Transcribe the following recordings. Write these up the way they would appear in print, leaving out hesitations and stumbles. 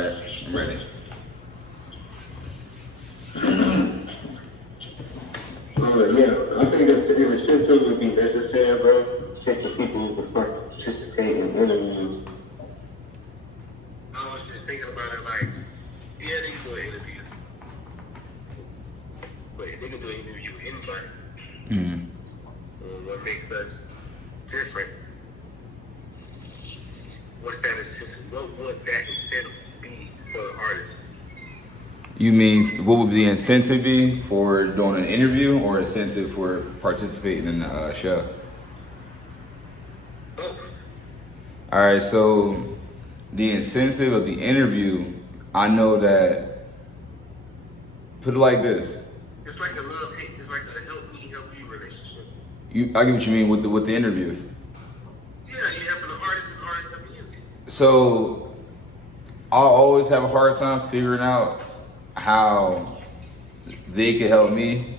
right, I'm ready. Yeah, I think that the incentive would be necessary, bro, since the people who prefer to participate in interviews. I was just thinking about it like, yeah, they can do an interview, but they can do an interview with anybody. What makes us different? What's that incentive? What would that incentive be for the artist? You mean what would the incentive be for doing an interview or incentive for participating in the show? Both. All right, so the incentive of the interview, I know that, put it like this. It's like a love hate. It's like a help me, help you relationship. I get what you mean with the interview. Yeah, you helping the artist and artists helping you. So I'll always have a hard time figuring out how they could help me.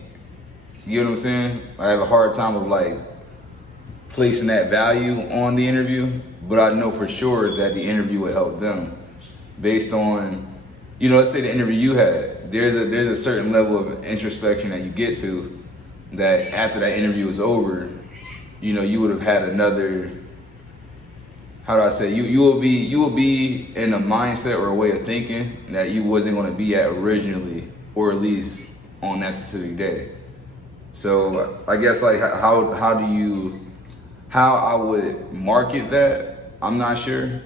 You know what I'm saying? I have a hard time of like placing that value on the interview, but I know for sure that the interview would help them based on, let's say the interview you had. There's a certain level of introspection that you get to that after that interview is over, you would have had another, how do I say, you will be in a mindset or a way of thinking that you wasn't going to be at originally, or at least on that specific day. So I guess like how I would market that, I'm not sure,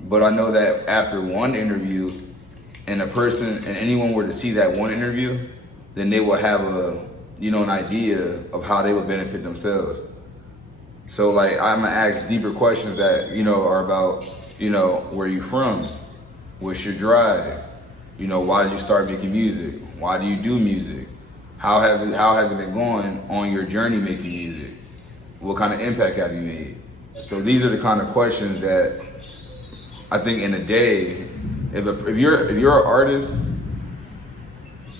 but I know that after one interview and anyone were to see that one interview, then they will have an idea of how they would benefit themselves. So like I'm gonna ask deeper questions that are about where you from, what's your drive, why did you start making music, why do you do music, how has it been going on your journey making music, what kind of impact have you made. So these are the kind of questions that I think in a day, if you're an artist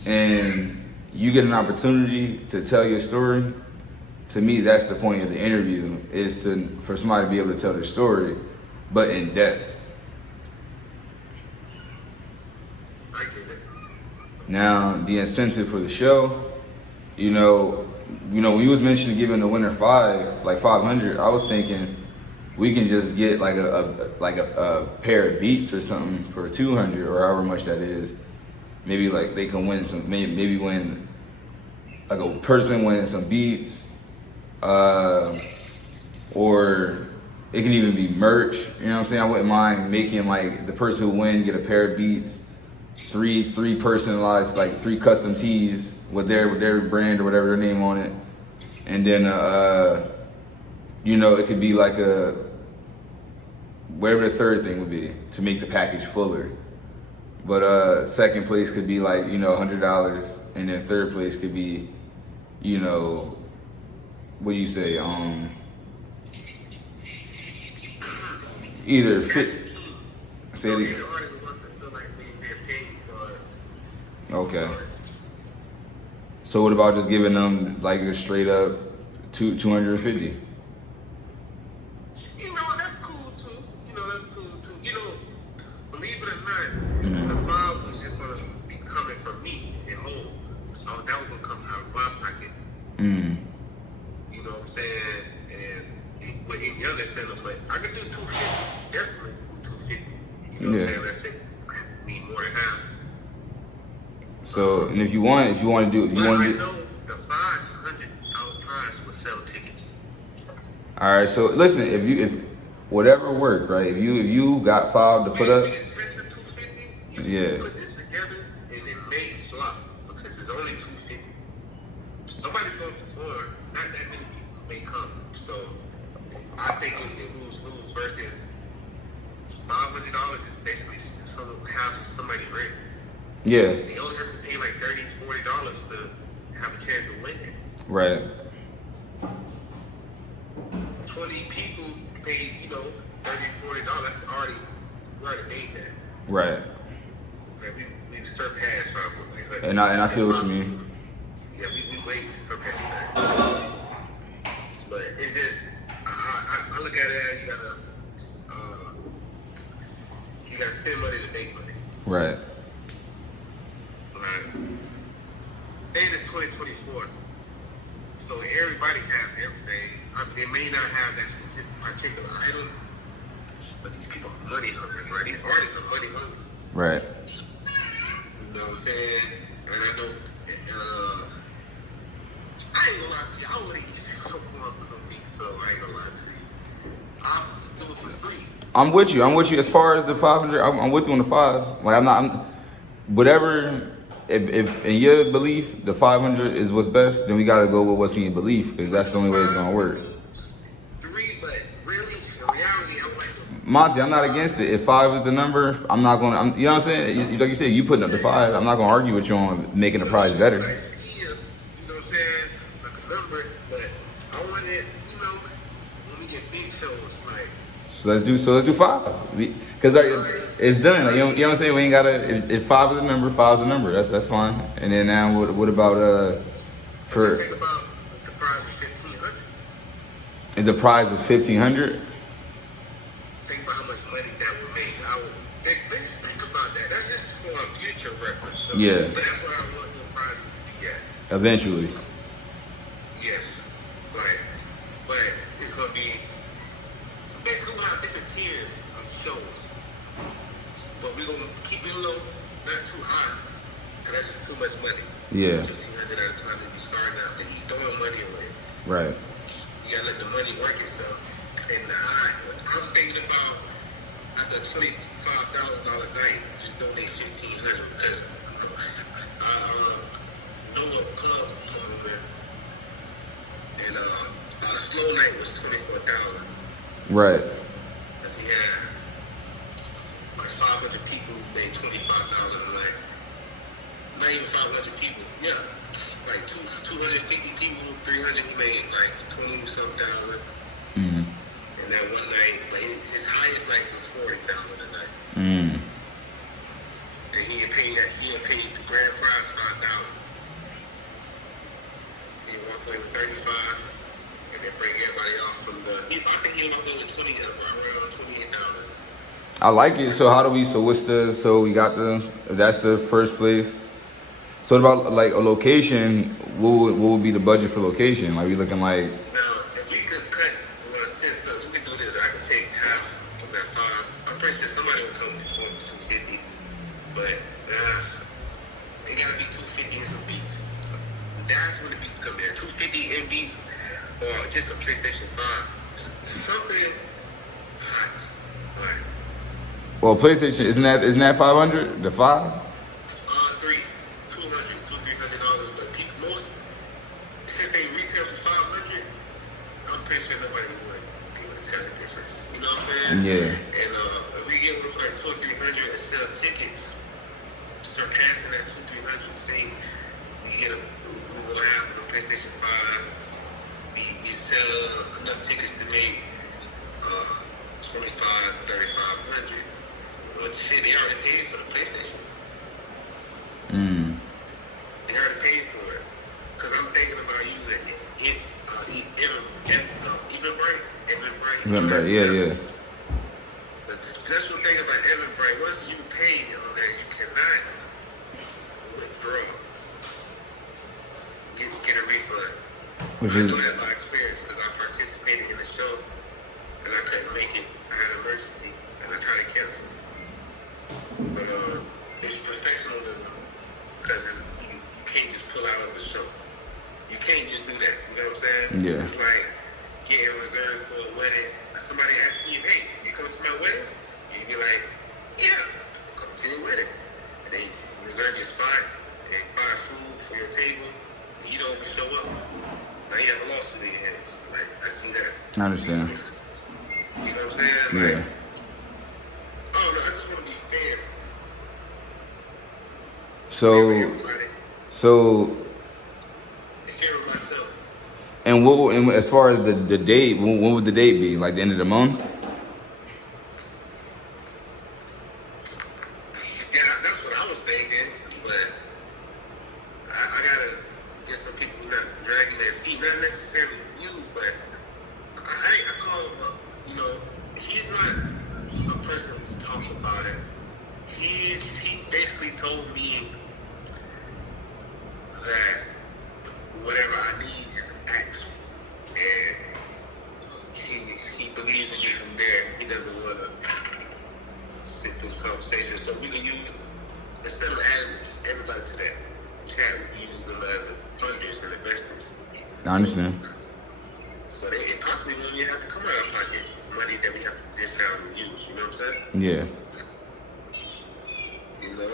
and you get an opportunity to tell your story, to me, that's the point of the interview, is for somebody to be able to tell their story, but in depth. I get it. Now, the incentive for the show, when you was mentioning giving the winner 500, I was thinking we can just get like a pair of beats or something for 200 or however much that is. Maybe like they can win maybe win, like a person win some beats. Or it can even be merch, you know what I'm saying? I wouldn't mind making like the person who win get a pair of beats, three personalized, like 3 custom tees with their brand or whatever their name on it. And then it could be like whatever the third thing would be to make the package fuller. But second place could be like, $100, and then third place could be, what do you say? Either fit. Say it again. Okay. So what about just giving them like a straight up 250? That's cool too. Believe it or not, the 5 was just gonna be coming from me and home, so that was gonna come out of my pocket. You know what I'm saying? And with any other incentive, but I could do 250, definitely 250. You know what I'm saying? That's it. Need more than half. So, and if you want to do, I know the $500 prize will sell tickets. All right. So listen, if whatever worked, right? If you got 5 to put up, yeah. Put this together and it may flop because it's only 250. Somebody's going to perform. Not that many people may come. So I think it lose versus $500 is basically half of somebody rent. Yeah. They only have to pay like $30, $40 to have a chance to win it. Right. 20 people pay, $30, $40. That's already made that. Right. Like we surpassed probably. And I feel what you mean. Yeah, we way surpassed that. But it's just I look at it as you gotta spend money to make money. Right. Like, and it's 2024, so everybody has everything. I mean, they may not have that specific particular item, but these people are money hungry, right? These artists are money hungry. Right. You know what I'm saying? And I know, I ain't gonna lie to you. I wouldn't get so far for some beats, so I ain't gonna lie to you. I'm just doing it for free. I'm with you. I'm with you. As far as the 500, I'm with you on the 5. Like whatever. If in your belief the 500 is what's best, then we gotta go with what's in your belief, because that's the only way it's gonna work. 3, but really, in reality, I'm like, Monty, I'm not against it. If 5 is the number, I'm not gonna. You know what I'm saying? Like you said, you putting up the 5. I'm not gonna argue with you on making the prize better. like, you know what I'm saying? Like a number, but I want it, you know, when we get big shows, like. So let's do 5. Because it's done. Like, you know what I'm saying? We ain't gotta. If 5 is a number, 5 is a number. That's fine. And then now, what about for? Just think about the prize was 1,500. If the prize was 1,500. Think about how much money that would make. Let's think about that. That's just for a future reference. So, Yeah. but that's what I want the prizes to be at. Eventually. Yes. Like, but it's gonna be basically we'll have different tiers of shows. But we're gonna keep it low, not too high. And that's just too much money. Yeah. 1,500 at a time to be starting out, and you throwing money away. Right. You gotta let the money work itself. And I'm thinking about after a $25,000 night, just donate 1,500 because I know a club over, and a slow night was 24,000. Right. Cause he had like 500 people who made 25,000 a night. Not even 500 people. Yeah, like 250 people, 300 who made like 20-some thousand. Mm. And that one night, but his highest nights was 40,000 a night. Mm. And he had paid the grand prize 5,000. He walked away with 35, and then bring everybody off from the. I think he walked away with 20, around 28,000. I like it. So how do we? So what's the? So we got the. That's the first place. So what about like a location? What would be the budget for location? Like we looking like. Now, if we could cut, since we could do this, I could take half of that 5. I'm pretty sure somebody would come perform for 250, but it gotta be 250 and some beats. That's when the beats come in. 250 and beats, or just a PlayStation 5. Something hot, like Well, PlayStation isn't that 500? The 5? $300, but people most since they retail for 500, I'm pretty sure nobody would be able to tell the difference. You know what I'm saying? Yeah. And if we get with like 200 or 300 and sell tickets, surpassing that 200 300, say we will have a PlayStation 5. We sell enough tickets to make 25, 3,500. But you say they already paid for the PlayStation. They already paid for it. Because I'm thinking about using Eventbrite. Yeah. But the special thing about Eventbrite, once you pay on there, you cannot withdraw. Get a refund. Which I is. know that by experience because I participated in the show and I couldn't make it. I had an emergency and I tried to cancel. But it's professionalism because you can't just pull out of the show. You can't just do that. You know what I'm saying? Yeah. It's like getting reserved for a wedding. Somebody asking you, hey, you coming to my wedding? And you be like, yeah, I'm coming to your wedding. And they reserve your spot and buy food for your table. And you don't show up. Now you have a lawsuit in your hands. Like, I see that. I understand. You know what I'm saying? Yeah. Like, I don't know. I just want to be fair. So. Fair with myself. And as far as the date, when would the date be? Like the end of the month? Yeah, that's what I was thinking, but I gotta get some people who's not dragging their feet, not necessarily you, but I call him up. You know, he's not a person to talk about it. He basically told me that whatever I need, just ask. And he believes in you from there. He doesn't want to sit through conversations. So we can use, instead of adding everybody to that chat, we can use them as funders and investors. I understand. So they possibly won't even have to come out of pocket money that we have to dish out and use. You know what I'm saying? Yeah. You know,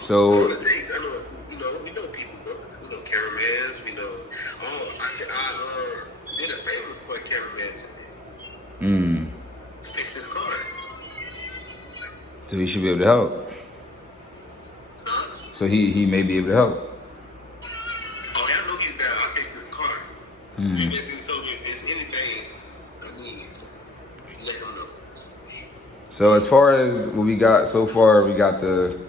So all the things I know. You know, we know people, bro. We know cameramans. We know. Oh, I did a favor for a cameraman today. Fix this car. So he should be able to help. Huh? So he may be able to help. Oh, yeah, I know he's down. I fixed this car. He basically told me if there's anything I need, let him know. So as far as what we got so far, we got the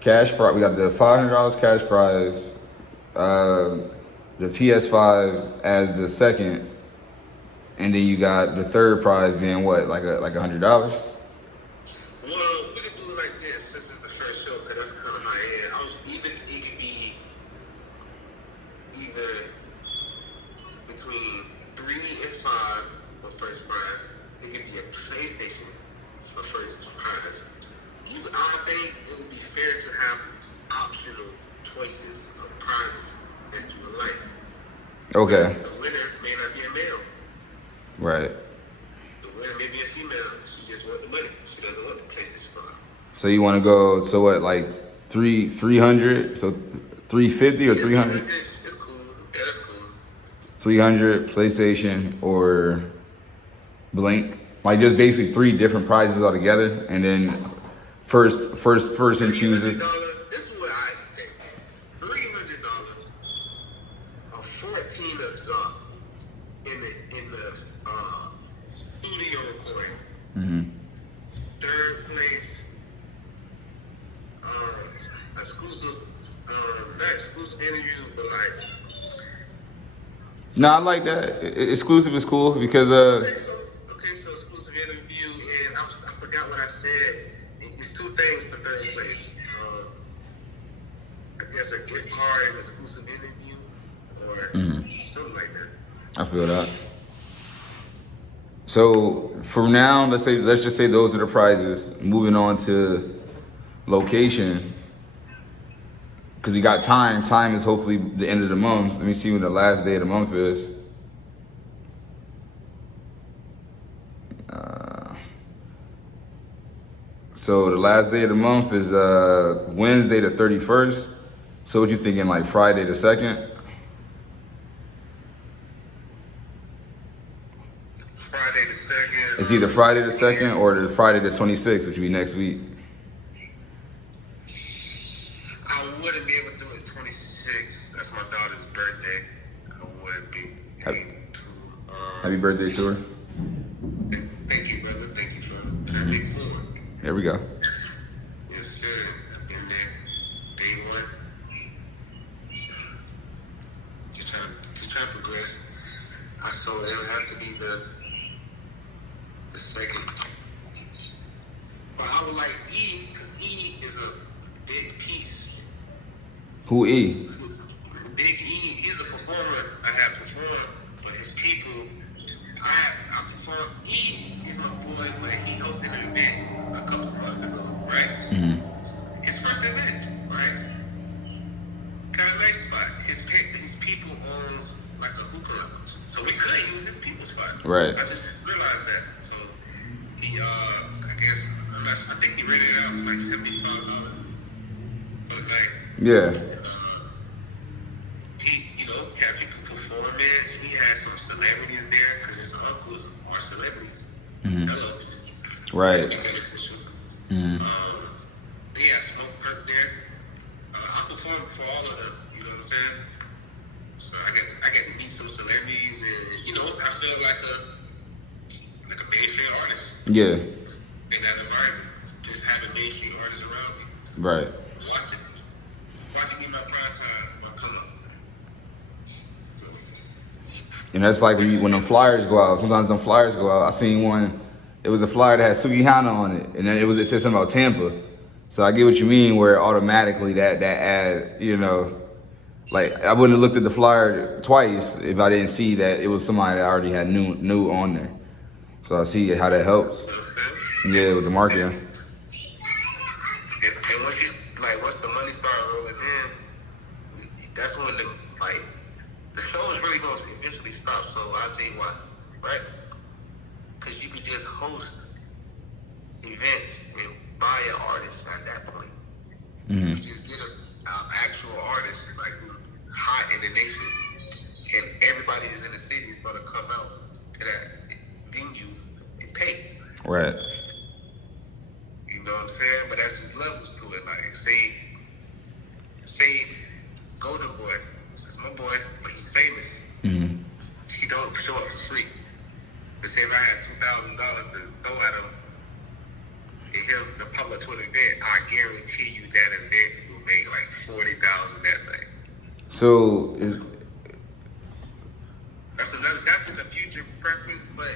cash prize. We got the $500 cash prize, the PS5 as the second, and then you got the third prize being what, like $100? Well, we can do it like this since it's the first show, because that's kind of high end. It could be either between 3 and 5 for first prize. It could be a PlayStation for first prize. I think it would be fair to have optional choices of prizes that you would like. Okay. The winner may not be a male. Right. The winner may be a female. She just wants the money. She doesn't want the PlayStation 5. So you want to go? So what? Like 300? So 350 or 300? It's cool. Yeah, that's cool. 300 PlayStation or blank. Like just basically 3 different prizes altogether, and then first person chooses. This is what I think. $300 or 14 of Zop in the studio recording. Third place, exclusive, not exclusive interviews, but like. No, I like that. Exclusive is cool because Okay, so exclusive interview, and I forgot what I said. It's 2 things for third place. I guess a gift card and exclusive interview, or something like that. I feel that. So from now, let's just say those are the prizes. Moving on to location, because we got time. Time is hopefully the end of the month. Let me see when the last day of the month is. So the last day of the month is Wednesday the 31st. So what you thinking, like Friday the 2nd? Friday the 2nd. It's either Friday the 2nd or the Friday the 26th, which would be next week. I wouldn't be able to do it 26. That's my daughter's birthday. I wouldn't be able to. Happy birthday to her. Thank you, brother. Thank you for that big food. There we go. Yes, sir. I've been there. Day one. Just trying to progress. So it'll have to be the second. But I would like E, because E is a big piece. Who E? Big E is a performer. I have performed with his people. I performed. E is my boy, but he hosted an event a couple months ago, right? His first event, right? Kind of nice spot. His people owns like a hookah lounge, so we could use his people's spot. Right. I just realized that. So he, I guess, I think he rated it out for like $75 for the night. Yeah. He, had people performing, and he had some celebrities there because his uncles are celebrities. Hello. Right. He had Smoke Perk there. I performed for all of them. You know what I'm saying? So I get to meet some celebrities, and I feel like a mainstream artist. Yeah. In that environment, just having mainstream artists around me. Right. Watching me my prime time, my come up. So. And that's like when them flyers go out. Sometimes them flyers go out. I seen one. It was a flyer that had Sugihana on it, and then it said something about Tampa. So I get what you mean, where automatically that ad, you know, like I wouldn't have looked at the flyer twice if I didn't see that it was somebody that already had new on there. So I see how that helps. Yeah, with the marketing. And once the money started rolling in, that's when the show is really going to eventually stop. So I'll tell you why, right? Because you could just host events and buy an artist at that point. You just get an actual artist like hot in the nation, and everybody that's in the city is going to come out to that venue and pay. Right. You know what I'm saying? But that's just levels to it. Like say Golden Boy, that's my boy, but he's famous. He don't show up for free. But say if I had $2,000 to throw at him and him the public to an event, I guarantee you that event will make like $40,000 that night. So that's in the future preference, but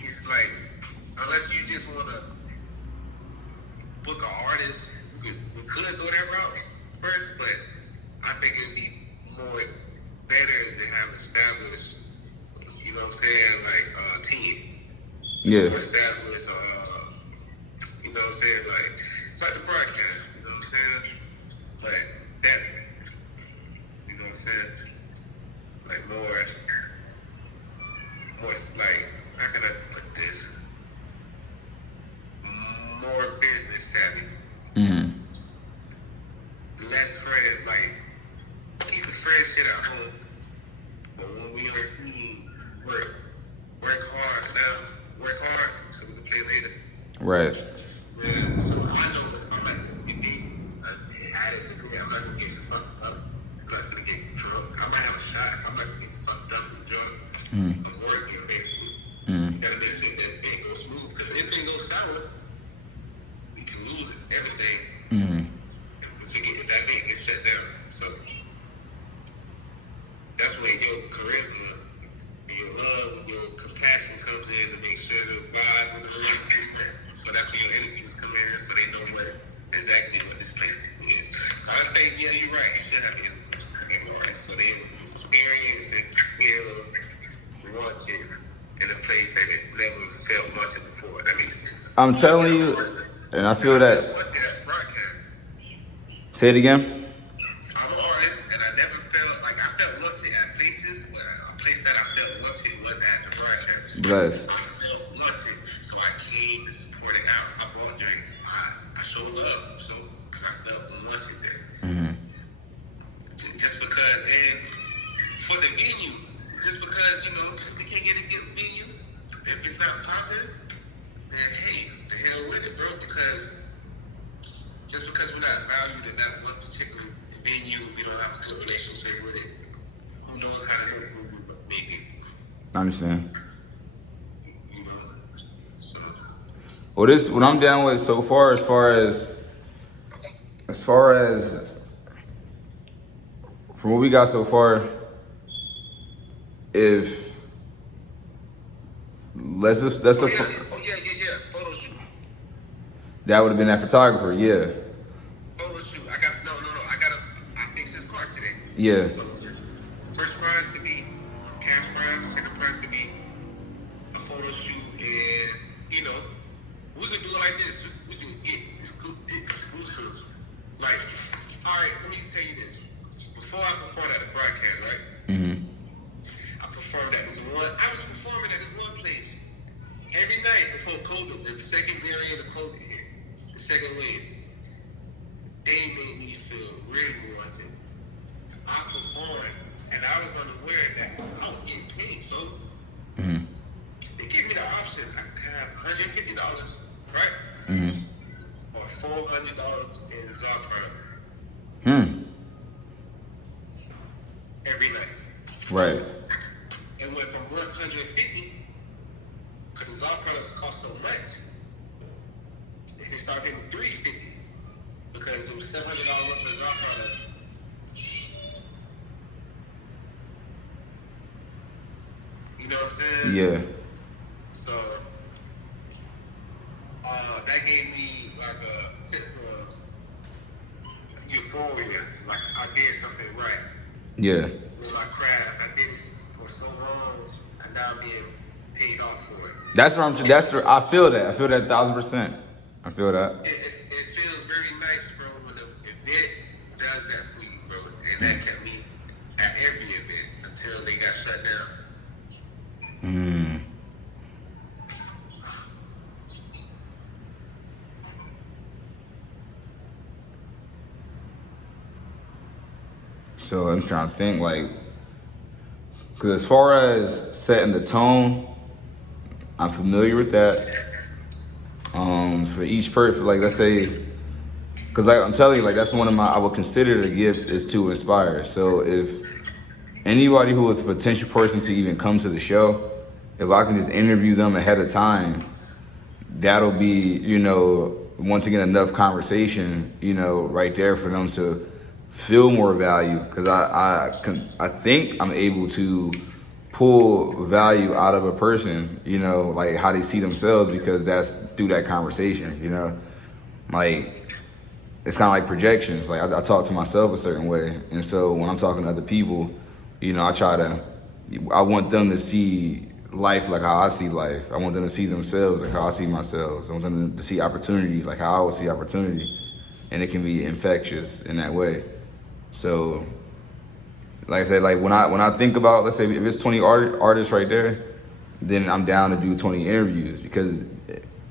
it's like unless you just want to book an artist, we could go that route first, but I think it'd be more better to have established, you know what I'm saying, like team. yeah. Established, you know what I'm saying, like it's like the broadcast, you know what I'm saying? But that, you know what I'm saying, like more like, how can I put this? More business savvy. Less friends, like keep the friend shit at home. But when we on team, work hard so we can play later. Right. Yeah, so I know if I'm not gonna get added to I'm not gonna get fucked up. I'm not gonna get drunk. I might have a shot if I'm not gonna get fucked up and drunk. I'm working basically. You gotta make sure that thing goes smooth, because if anything goes sour, we can lose it, everything. If that thing gets shut down. So that's when your charisma, your love, your compassion comes in to make sure the vibe and the relationship. So that's when your interviews come in, so they know exactly what this place is. So I think, yeah, you're right. You should have an so they experience and feel wanted in a place that they never felt wanted before. That makes sense. I'm telling you, and I feel that. Say it again. I'm an artist, and I never felt like I felt wanted at places, but a place that I felt wanted was at the broadcast. Bless. I felt wanted, so I came to support it out. I bought drinks. I showed up, so because I felt wanted there. Just because, and for the venue, just because, you know, we can't get a good venue, if it's not popular, then hey, the hell with it, bro, because just because we're not valued in that one particular venue, we don't have a good relationship with it. Who knows how to make it? I understand. You know, so. Well, this what I'm down with so far, as far as from what we got so far, if that's a yeah, photo shoot. that would have been that photographer, yeah. Photo shoot. I fixed his car today. Yeah. So, first prize could be cash prize. Second prize could be a photo shoot, and you know, we could do it like this. We can get exclusive. Like, all right, let me tell you this. Before I performed at the broadcast, right? I performed at this one. I was performing at this one place every night before COVID, the second variant of COVID hit, the second wave. They made me feel really wanted. I performed, and I was unaware that I was getting paid. So they gave me the option. I could have $150, right? Or $400 in Zappa. Every night. Right. It went from 150, because the Zappa products cost so much. They started hitting 350 because it was $700 worth of Zappa products. You know what I'm saying? Yeah. So that gave me like a sense of euphoria. Like I did something right. Yeah. With my craft, I did it for so long, and now I'm being paid off for it. That's where I feel that. I feel that 1,000%. I feel that. It feels very nice, bro, when the event does that for you, bro. And that kept me at every event until they got shut down. So I'm trying to think, like, because as far as setting the tone, I'm familiar with that. For each person, like, let's say, because I'm telling you, like, that's one of I would consider the gifts is to inspire. So if anybody who is a potential person to even come to the show, if I can just interview them ahead of time, that'll be, once again, enough conversation, right there for them to feel more value. Because I think I'm able to pull value out of a person, like how they see themselves, because that's through that conversation, like it's kind of like projections. Like I talk to myself a certain way, and so when I'm talking to other people, I want them to see life like how I see life. I want them to see themselves like how I see myself. I want them to see opportunity like how I would see opportunity, and it can be infectious in that way. So, like I said, like when I think about, let's say if it's 20 artists right there, then I'm down to do 20 interviews, because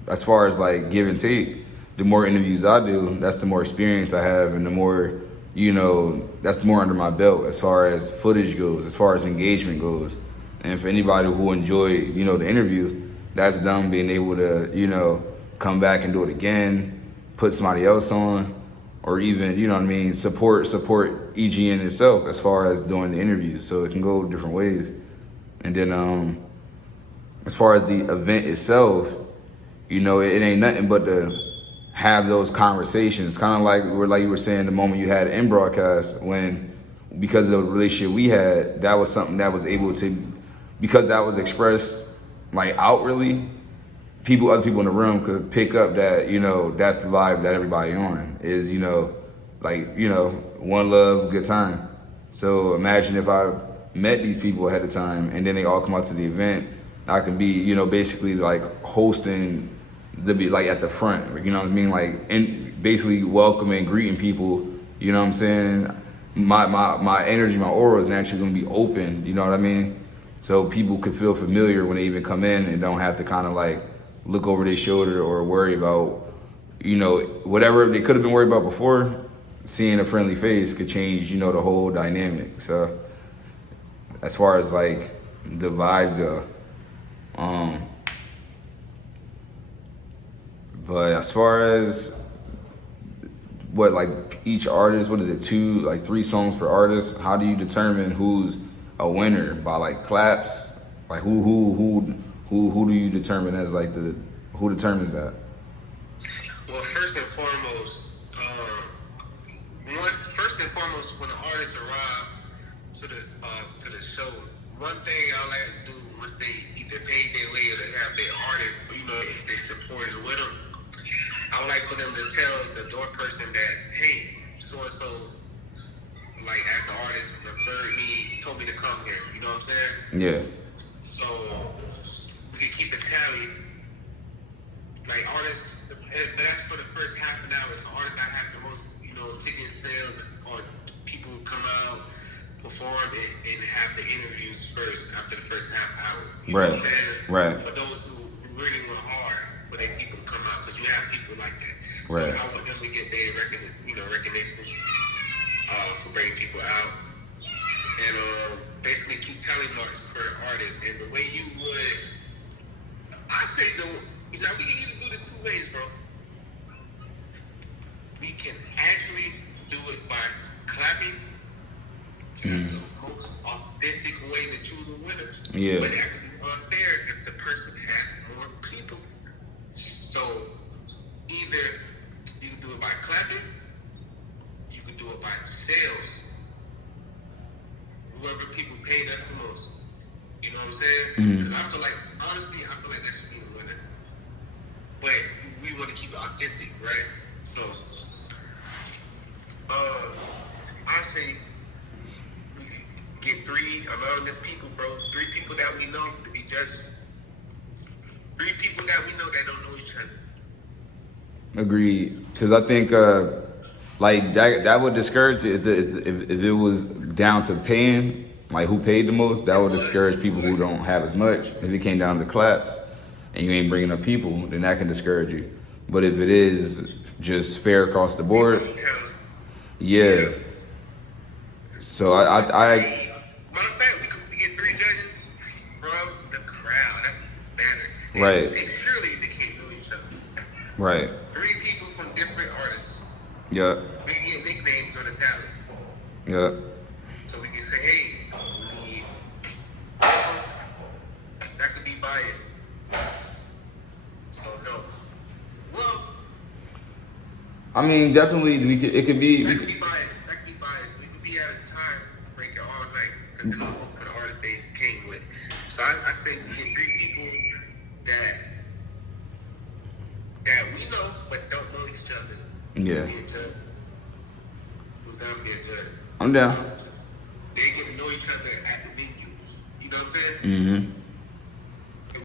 as far as like give and take, the more interviews I do, that's the more experience I have, and the more, that's the more under my belt as far as footage goes, as far as engagement goes. And for anybody who enjoyed, the interview, that's them being able to, come back and do it again, put somebody else on, or even, support EGN itself as far as doing the interview. So it can go different ways. And then as far as the event itself, it ain't nothing but to have those conversations. Kind of like you were saying, the moment you had in broadcast, when, because of the relationship we had, that was something that was able to, because that was expressed like outwardly, other people in the room could pick up that, that's the vibe that everybody on is, one love, good time. So imagine if I met these people ahead of time and then they all come out to the event, I could be, basically like hosting like at the front, like, and basically welcoming, greeting people, what I'm saying? My energy, my aura is naturally gonna be open, you know what I mean? So people could feel familiar when they even come in and don't have to kind of like look over their shoulder or worry about, whatever they could have been worried about before. Seeing a friendly face could change, the whole dynamic. So as far as like the vibe go, but as far as what, like each artist, what is it, 3 songs per artist? How do you determine who's a winner? By like claps? Like who do you determine as like who determines that? Well, first and foremost, when the artists arrive to the show, one thing I like to do once they either pay their way or they have their artists, they supporters with them, I would like for them to tell the door person that, hey, so and so, like as the artist referred me, told me to come here. You know what I'm saying? Yeah. So we can keep a tally. Like artists, but that's for the first half an hour. So artists that have the most, ticket sales, or people come out, perform, and have the interviews first after the first half hour. You know what I'm saying? Right. For those who really went hard, for their people to come out, because you have people like that. So Right. I want them to get their recognition for bringing people out, and basically keep telling marks per artist. And the way you would, I say we can either do this 2 ways, bro. We can actually do it by clapping. That's the most authentic way to choose a winner. Yeah. But that would be unfair if the person has more people. So either you can do it by clapping, you can do it by sales. Whoever people pay, that's the most. You know what I'm saying? Because I feel like, honestly, that should be a winner. But we want to keep it authentic, right? So, say we get 3 anonymous people, bro. 3 people that we know to be judges. 3 people that we know that don't know each other. Agreed. Because I think like that would discourage it if it was down to paying, like who paid the most. That would discourage people who don't have as much. If it came down to claps and you ain't bringing up people, then that can discourage you. But if it is just fair across the board, yeah. So I Matter of fact, we get 3 judges from the crowd. That's better. Right. And surely they can't know each other. right. 3 people from different artists. Yeah. We can get nicknames on the talent. Yeah. So we can say, hey, we need. That could be biased. So no. Well, I mean, definitely it could be. that could be biased. That could be biased. We could be at a time to break it all night because they don't vote for the artist they came with. So I say we get 3 people that we know but don't know each other. Yeah. Be a judge. Who's down to be a judge? I'm down. They get to know each other at the venue. You know what I'm saying? Mm-hmm.